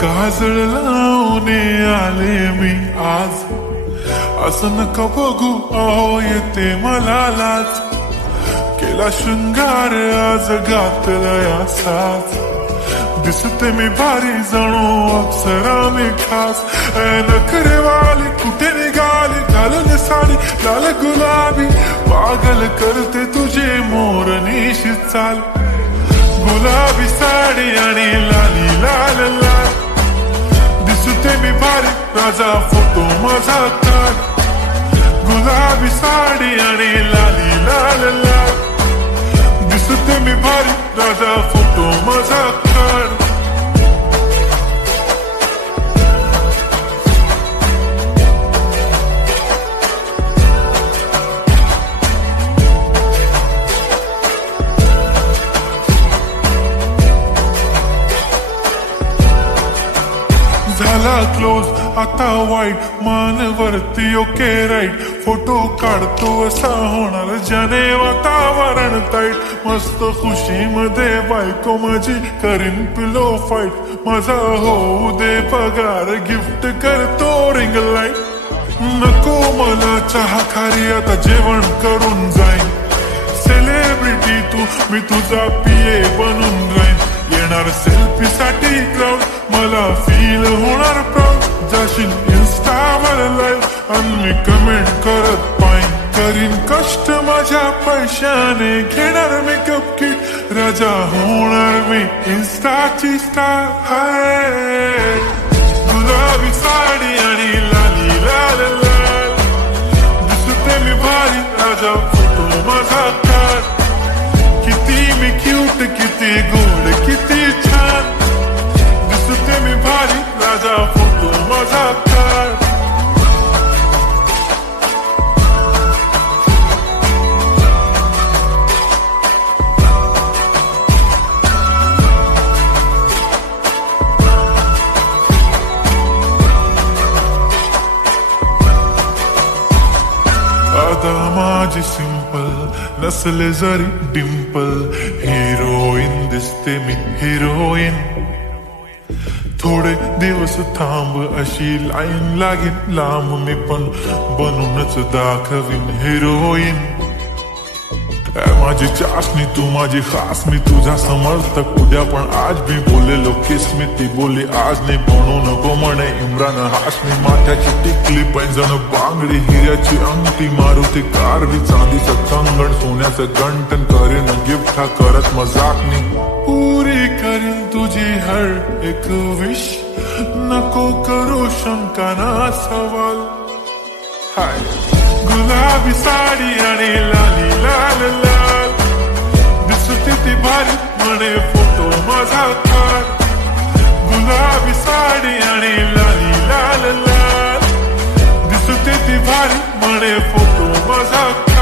काजळ लावून आले मी आज, असं नका बघू अहो येते मला लाज. केला शृंगार आज घातला साज, दिसते मी भारी जणू अप्सरा मी खास. नखरे वाली कुठे निघाली घालून साडी लाल गुलाबी, पागल करते तुझे मोरनीश चाल. गुलाबी साडी आणि लाली लाल लाल, दिसते मी भारी राजा फोटो माझा काढ. गुलाबी साडी आणि लाली लाल लाल, दिसते मी भारी राजा फोटो माझा काढ. झाला क्लोज आता वाईट, मान वरती ओके राईट. फोटो काढतो असा होणार ज्याने वातावरण ताईट. मस्त खुशी मध्ये बायको माझी करीन पिलो फाईट. माझा होऊ दे पगार गिफ्ट करतो रिंग लाईट. नको मला चहा खारी आता जेवण करून जाईन. सेलिब्रिटी तू मी तुझा पिये बनून राहीन. येणार सेल्फी साठी क्राऊड मला फील होणार प्राऊड. जाशील इन्स्टावर लाईव्ह आणि मी कमेंट करत पाईन. करीन कष्ट माझ्या पैशाने घेणार मेकअप किट. राजा होणार मी इन्स्टाची स्टार. हाय गुलाबी साडी आणि लाली लाल लाल, दिसते मी भारी राजा फोटो माझा काढ. किती मी क्यूट किती गोड किती छान, दिसते मी भारी राजा फोटो माझा काढ. आता माझी सिंपल नसले जरी डिंपल, हिरोईन दिसते मी हिरोईन. थोडे दिवस थांब अशी लाईन लागेल लांब, मी पण बनूनच दाखवीन हिरोईन. माझी चाशनी तू माझी खास, मी तुझा समर्थक उद्या पण आज मी बोललेलो किस मी. ती बोलली आज नाही बनू नको म्हणे इम्रान हाशमी. माथ्याची टिकली पैंजण बांगडी हिऱ्याची अंगठी, मारुती कारवी चांदीचं कंगण सोन्याचं गंटन. करेन गिफ्ट हा करत मजाक मी. पुरी करीन तुझी हर एक विश, नको करू शंका ना सवाल. हाय गुलाबी साडी आणि लाली लाल लाल, दिसते ती भारी म्हणे फोटो माझा काढ. गुलाबी साडी आणि लाली लाल लाल, दिसते ती भारी म्हणे फोटो माझा काढ.